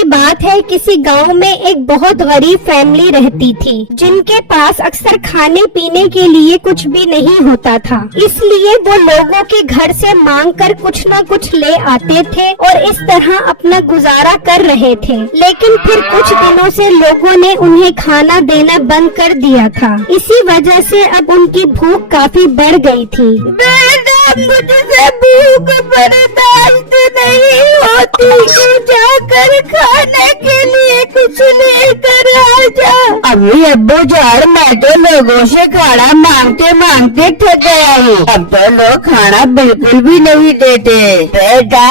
की बात है, किसी गांव में एक बहुत गरीब फैमिली रहती थी, जिनके पास अक्सर खाने पीने के लिए कुछ भी नहीं होता था। इसलिए वो लोगों के घर से मांग कर कुछ न कुछ ले आते थे और इस तरह अपना गुजारा कर रहे थे। लेकिन फिर कुछ दिनों से लोगों ने उन्हें खाना देना बंद कर दिया था। इसी वजह से अब उनकी भूख काफी बढ़ गई थी। मुझसे भूख बर्दाश्त नहीं होती, जाकर खाने के लिए कुछ लेकर आ जा। अभी अब्बू जान, मैं तो लोगों से खाना मांगते मांगते थक गया हूँ। अब तो लोग खाना बिल्कुल भी नहीं देते। बेटा,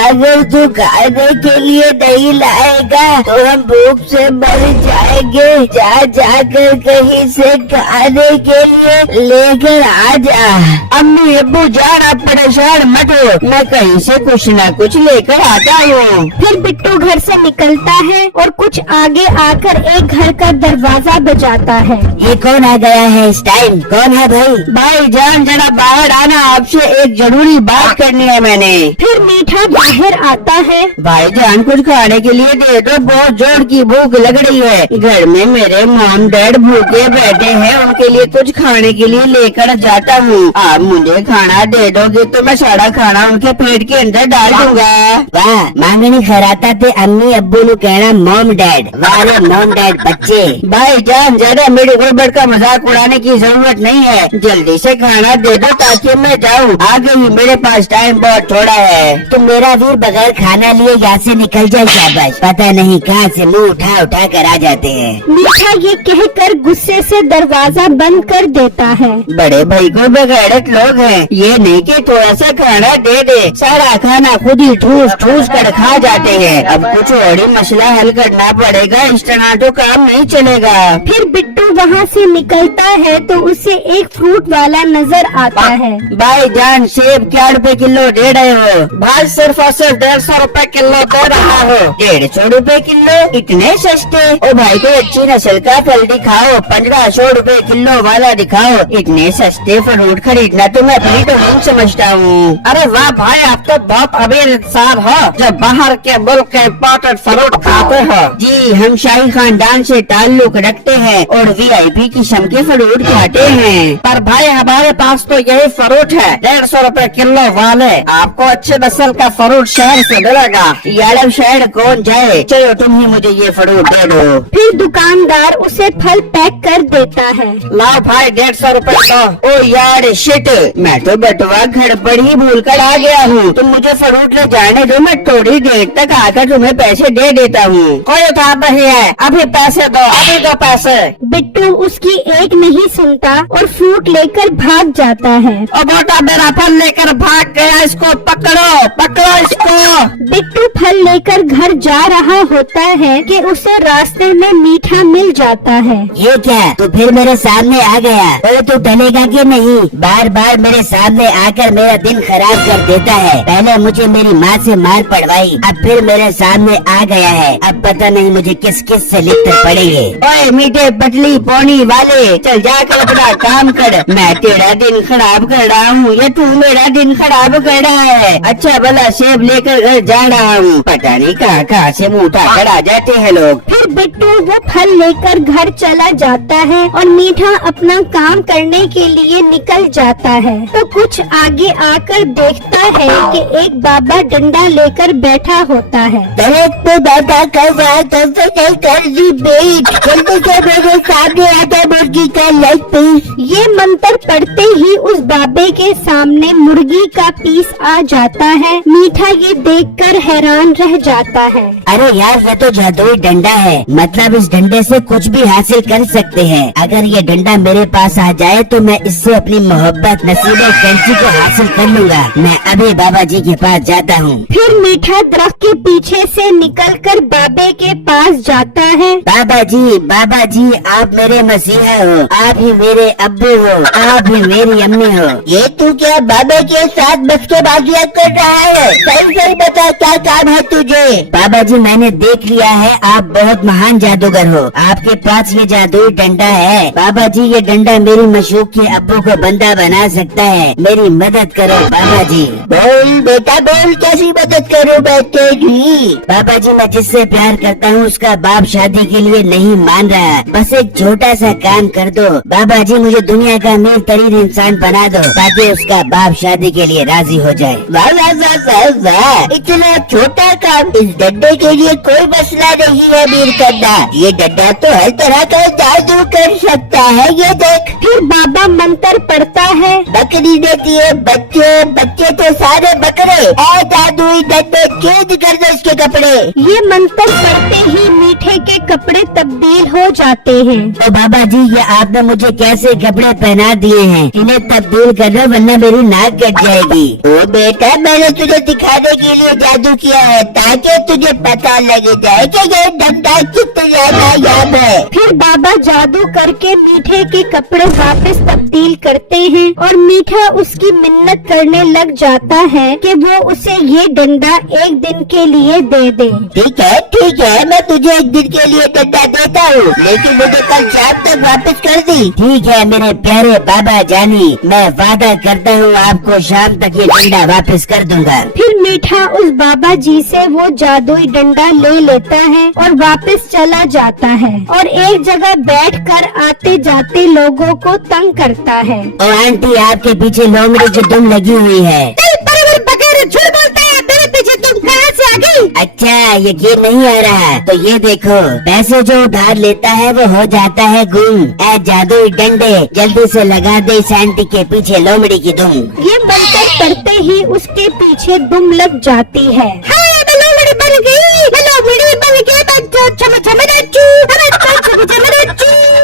अगर तू खाने के लिए नहीं लाएगा तो हम भूख से मर जाएंगे। जाकर कहीं से खाने के लिए लेकर आ जा। अम्मी अब्बू जान, आप परेशान मत हो, मैं कहीं से कुछ न कुछ लेकर आता हूँ। फिर बिट्टू घर से निकलता है और कुछ आगे आकर एक घर का दरवाजा बजाता है। ये कौन आ गया है इस टाइम? कौन है भाई? भाई जान, जरा बाहर आना, आपसे एक जरूरी बात करनी है मैंने। फिर मीठा बाहर आता है। भाई जान, कुछ खाने के लिए दे दो, बहुत जोर की भूख लग रही है। घर में मेरे मॉम डैड भूखे बैठे हैं, उनके लिए कुछ खाने के लिए लेकर जाता हूँ। आप मुझे खाना दे दोगे तो मैं सारा खाना उनके पेट के अंदर डाल दूंगा। वाह, मांगनी खराता थे अम्मी अब्बू नु कहना मॉम डैड। वाह मॉम डैड बच्चे। भाई जान, ज्यादा मेरे गुर्बत का मजाक उड़ाने की जरूरत नहीं है, जल्दी से खाना दे दो ताकि मैं जाऊँ। आगे ही मेरे पास टाइम बहुत थोड़ा है। तुम मेरा वीर बगैर खाना लिए यहाँ से निकल जाए शाबाश, पता नहीं कहाँ से मुंह उठा उठा कर आ जाते हैं। मीठा ये कहकर गुस्से से दरवाजा बंद कर देता है। बड़े भाई को बेगैरत लोग हैं, ये नहीं कि थोड़ा सा खाना दे दे, सारा खाना खुद ही ठूस ठूस कर खा जाते हैं। अब कुछ और ही मसला हल करना पड़ेगा, इस तरह तो काम नहीं चलेगा। फिर बिट्टू वहाँ से निकलता है तो उसे एक फ्रूट वाला नजर आता है। भाई जान, सेब क्या रुपए किलो दे रहे हो? भाई सिर्फ और सिर्फ 150 रुपए किलो दे रहा हो। 150 रुपए किलो? इतने सस्ते? ओ भाई, कोई अच्छी नस्ल का फल दिखाओ, 1500 रुपए किलो वाला दिखाओ। इतने सस्ते फ्रूट खरीदना तो मैं अपनी तो नहीं समझता हूँ। अरे वाह भाई, आप तो बहुत अमीर इंसान हो जब बाहर के मुल्क के इम्पोर्टेड फ्रूट खाते हो। जी, हम शाही खानदान से ताल्लुक रखते हैं और VIP किस्म के फ्रूट खाते हैं। पर भाई, हमारे पास तो यही फ्रूट है 150 रुपए किलो वाले। आपको अच्छे नस्ल का फ्रूट शहर से मिलेगा। यार शहर कौन जाए, चलो तुम ही मुझे ये फ्रूट दे दो। फिर दुकानदार उसे फल पैक कर देता है। लाओ भाई, 150 रुपए दो। ओ यार शिट, मैं तो बटुआ गड़बड़ ही भूल कर आ गया हूँ। तुम मुझे फ्रूट ले जाने दो, मैं थोड़ी देर तक आकर तुम्हें पैसे दे देता हूँ। कोई काम नहीं है, अभी पैसे दो, अभी दो पैसे। बिट्टू उसकी एक नहीं सुनता और फ्रूट लेकर भाग जाता है। ओ बेटा, मेरा फल लेकर भाग गया, इसको पकड़ो, पकड़ो इसको। बिट्टू फल लेकर घर जा रहा होता है कि उसे रास्ते में मीठा मिल जाता है। ये क्या, तू फिर मेरे सामने आ गया? तो तू टलेगा कि नहीं? बार बार मेरे सामने आकर मेरा दिन खराब कर देता है। पहले मुझे मेरी माँ से मार पड़वाई, अब फिर मेरे सामने आ गया है। अब पता नहीं मुझे किस किस से लिखकर पड़ेंगे। ओए मीठे पतली पौनी वाले, चल जाकर अपना काम कर। मैं तेरा दिन खराब कर रहा हूँ या तू मेरा दिन खराब कर रहा है? अच्छा भला सेब लेकर घर जा रहा हूँ, पता नहीं कहाँ कहाँ से मुँह उठा कर आ जाते हैं लोग। फिर बिट्टू वो फल लेकर घर चला जाता है और मीठा अपना काम करने के लिए निकल जाता है। तो कुछ आगे आकर देखता है कि एक बाबा डंडा लेकर बैठा होता है। तो बाबा कर रहा कर दी बेट, जल्दी से मेरे सामने आता मुर्गी का लेग पीस। ये मंत्र पढ़ते ही उस बाबे के सामने मुर्गी का पीस आ जाता है। मीठा ये देखकर हैरान रह जाता है। अरे यार, ये तो जादुई डंडा है, मतलब इस डंडे से कुछ भी हासिल कर सकते हैं। अगर ये डंडा मेरे पास आ जाए तो मैं इससे अपनी मोहब्बत नसीबे कैंची को हासिल कर लूंगा। मैं अभी बाबा जी के पास जाता हूँ। फिर मीठा दरख्त के पीछे से निकलकर बाबे के पास पास जाता है। बाबा जी आप मेरे मसीहा हो, आप ही मेरे अब्बू हो, आप ही मेरी अम्मी हो। ये तू क्या बाबा के साथ बस के बाजियां कर रहा है? सही बता, क्या काम है तुझे? बाबा जी मैंने देख लिया है, आप बहुत महान जादूगर हो। आपके पास ये जादुई डंडा है। बाबा जी ये डंडा मेरी मशूक के अब्बू को बंदा बना सकता है। मेरी मदद करो बाबा जी। बोल बेटा बोल, कैसी मदद करूं मैं तेरी? बाबा जी मैं जिससे प्यार करता हूँ उसका बाप शादी के लिए नहीं मान रहा। बस एक छोटा सा काम कर दो बाबा जी, मुझे दुनिया का अमीर तरीन इंसान बना दो ताकि उसका बाप शादी के लिए राजी हो जाए। वाह वाह वाह वाह वाह, इतना छोटा काम। इस डंडे के लिए कोई मसला नहीं है मीर करना। ये डंडा तो हर तरह का जादू कर सकता है। ये देख। फिर बाबा मंत्र पढ़ता है। बकरी देती है बच्चे, बच्चे तो सारे बकरे। ऐ जादुई डंडे चेंज कर दो इसके कपड़े। ये मंत्र पढ़ते ही मीठे के कपड़े तब्दील हो जाते हैं। तो बाबा जी ये आपने मुझे कैसे कपड़े पहना दिए हैं? इन्हें तब्दील कर दो वरना मेरी नाक कट जाएगी। ओ बेटा मैंने तुझे दिखाने के लिए जादू किया है ताकि तुझे पता लग जाए कि ये डंडा कितना नायाब है। फिर बाबा जादू करके मीठे के कपड़े वापस तब्दील करते हैं और मीठा उसकी मिन्नत करने लग जाता है कि वो उसे ये डंडा एक दिन के लिए दे दे। ठीक है मैं तुझे एक दिन के लिए डंडा देता हूँ, लेकिन मुझे कल शाम तक वापस कर दी। ठीक है मेरे प्यारे बाबा जानी, मैं वादा करता हूँ आपको शाम तक ये डंडा वापस कर दूंगा। फिर मीठा उस बाबा जी से वो जादुई डंडा ले लेता है और वापस चला जाता है और एक जगह बैठकर आते जाते लोगों को तंग करता है। ओ आंटी आपके पीछे लोमड़ी जो दुम लगी हुई है। झूठ बोलता है, मेरे पीछे तुम कहाँ से आ गई? अच्छा यकीन नहीं आ रहा तो ये देखो, पैसे जो उधार लेता है वो हो जाता है गुम। ऐ जादुई डंडे जल्दी से लगा दे इस आंटी के पीछे लोमड़ी की दुम। ये मंत्र पढ़ते ही उसके पीछे दुम लग जाती है।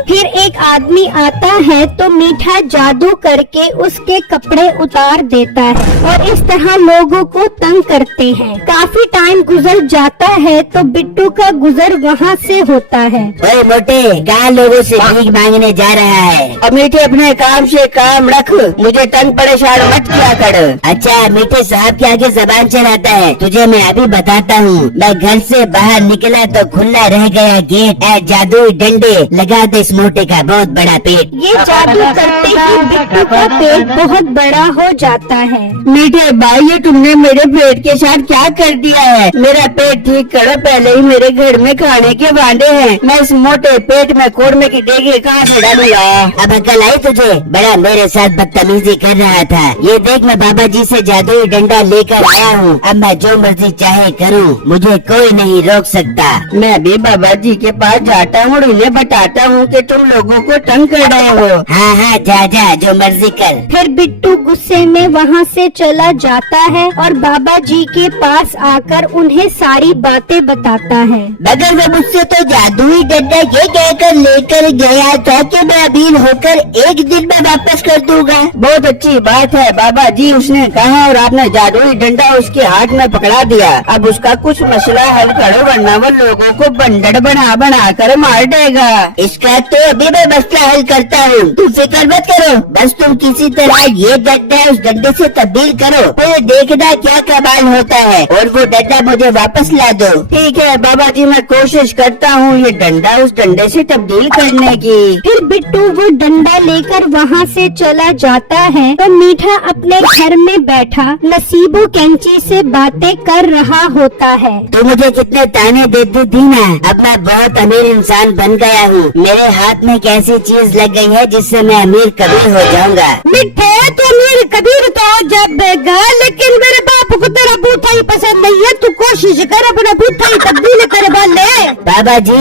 फिर एक आदमी आता है तो मीठा जादू करके उसके कपड़े उतार देता है और इस तरह लोगों को तंग करते हैं। काफी टाइम गुजर जाता है तो बिट्टू का गुजर वहाँ से होता है। ओए मोटे कहाँ लोगों से भीख मांगने जा रहा है? अब मीठे अपने काम से काम रख, मुझे तंग परेशान मत किया कर। अच्छा मीठे साहब के आगे जबान चलाता है, तुझे मैं अभी बताता हूँ। मैं घर से बाहर निकला तो खुला रह गया गेट। ऐ जादुई डंडे लगा दे इस मोटे का बहुत बड़ा पेट। ये जादू करते ही बिट्टू का पेट बहुत बड़ा हो जाता है। मीठे भाई ये तुमने मेरे पेट के साथ क्या कर दिया है? मेरा पेट ठीक करो, पहले ही मेरे घर में खाने के वादे हैं। मैं इस मोटे पेट में कोड़मे की डेगी कहाँ से डालूंगा? अब अकल आई तुझे? बड़ा मेरे साथ बदतमीजी कर रहा था। ये देख मैं बाबा जी से जादुई डंडा लेकर आया हूँ। अब मैं जो मर्जी चाहे करूँ, मुझे कोई नहीं रोक सकता। मैं भी बाबा जी के पास जाता हूँ और इन्हें बताता हूँ कि तुम लोगों को तंग कर रहे हो। हाँ जा जो मर्जी कर। फिर बिट्टू गुस्से में वहाँ से चला जाता है और बाबा जी के पास आकर उन्हें सारी बातें बताता है। मगर वो मुझसे तो जादुई डंडा ये कहकर लेकर गया था कि मैं अमीर होकर एक दिन में वापस कर दूंगा। बहुत अच्छी बात है बाबा जी, उसने कहा और आपने जादुई डंडा उसके हाथ में पकड़ा दिया। अब उसका कुछ मसला हल करो वरना वो लोगों को बंडर बना कर मार देगा। इसका तो अभी मैं मसला हल करता हूँ, तुम फिक्र मत करो। बस तुम किसी तरह ये डंडा उस डंडे से तब्दील करो, फिर देखना क्या कमाल होता है और वो डंडा मुझे वापस ला दो। ठीक है बाबा जी, मैं कोशिश करता हूँ ये डंडा उस डंडे से तब्दील करने की। फिर बिट्टू वो डंडा लेकर वहाँ से चला जाता है तो मीठा अपने घर में बैठा नसीबो कैंची से बातें कर रहा होता है। तो मुझे कितने ताने देती थी ना, अब मैं बहुत अमीर इंसान बन गया हूँ। मेरे हाथ में एक ऐसी चीज लग गई है जिससे मैं अमीर कबीर हो जाऊंगा। मिठे तो अमीर कबीर तो हो जाएगा, लेकिन मेरे बाप को तेरा बूथा ही पसंद नहीं है। तू कोशिश कर अपना बूथा ही तब्दील करवा ले। बाबा जी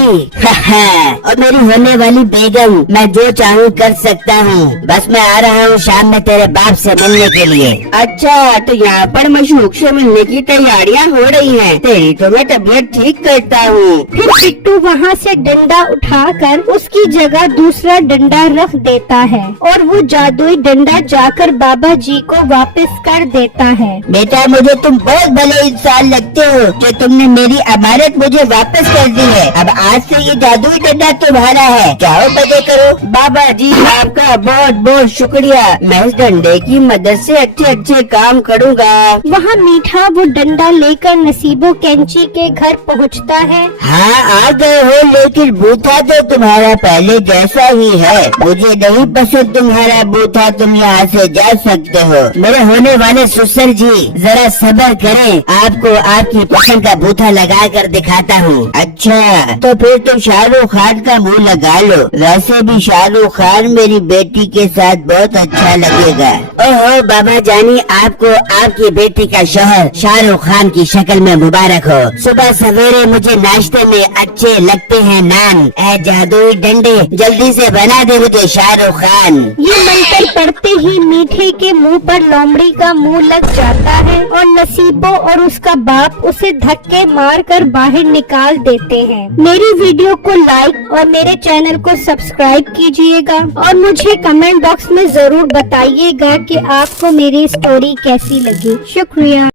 और मेरी होने वाली बेगम, मैं जो चाहूँ कर सकता हूँ। बस मैं आ रहा हूँ शाम में तेरे बाप से मिलने के लिए। अच्छा तो यहाँ पर मशूक से मिलने की तैयारियाँ हो रही हैं। तेरी तो मैं तबीयत ठीक करता हूँ। फिर बिट्टू वहाँ से डंडा उठाकर उसकी जगह दूसरा डंडा रख देता है और वो जादुई डंडा जाकर बाबा जी को वापस कर देता है। बेटा मुझे तुम बहुत भले इंसान लगते हो जो तुमने मेरी अमानत मुझे वापस कर दी है। अब आज से ये जादुई डंडा तुम्हारा है, जाओ मजे करो। बाबा जी आपका बहुत बहुत शुक्रिया, मैं इस डंडे की मदद से अच्छे अच्छे काम करूँगा। वहाँ मीठा वो डंडा लेकर नसीबो कैंची के घर पहुँचता है। हाँ आ गए हो, लेकिन बूथा तो तुम्हारा पहले जैसा ही है। मुझे नहीं पसंद तुम्हारा बूथा, तुम यहाँ से जा सकते हो। मेरे होने वाले ससुर जी जरा सब्र करें, आपको आपकी पसंद का बूथा लगा कर दिखाता हूँ। अच्छा तो फिर तुम शाहरुख खान का मुंह लगा लो, वैसे भी शाहरुख खान मेरी बेटी के साथ बहुत अच्छा लगेगा। ओहो बाबा जानी, आपको आपकी बेटी का शौहर शाहरुख खान की शक्ल में मुबारक हो। सुबह सवेरे मुझे नाश्ते में अच्छे लगते हैं नान। ऐ जादुई डंडे जल्दी से बना दे मुझे शाहरुख खान। ये मंत्र पढ़ते ही मीठे के मुंह पर लोमड़ी का मुंह लग जाता है और नसीबो और उसका बाप उसे धक्के मार कर बाहर निकाल देते हैं। मेरी वीडियो को लाइक और मेरे चैनल को सब्सक्राइब कीजिएगा और मुझे कमेंट बॉक्स में जरूर बताइएगा कि आपको मेरी स्टोरी कैसी लगी। शुक्रिया।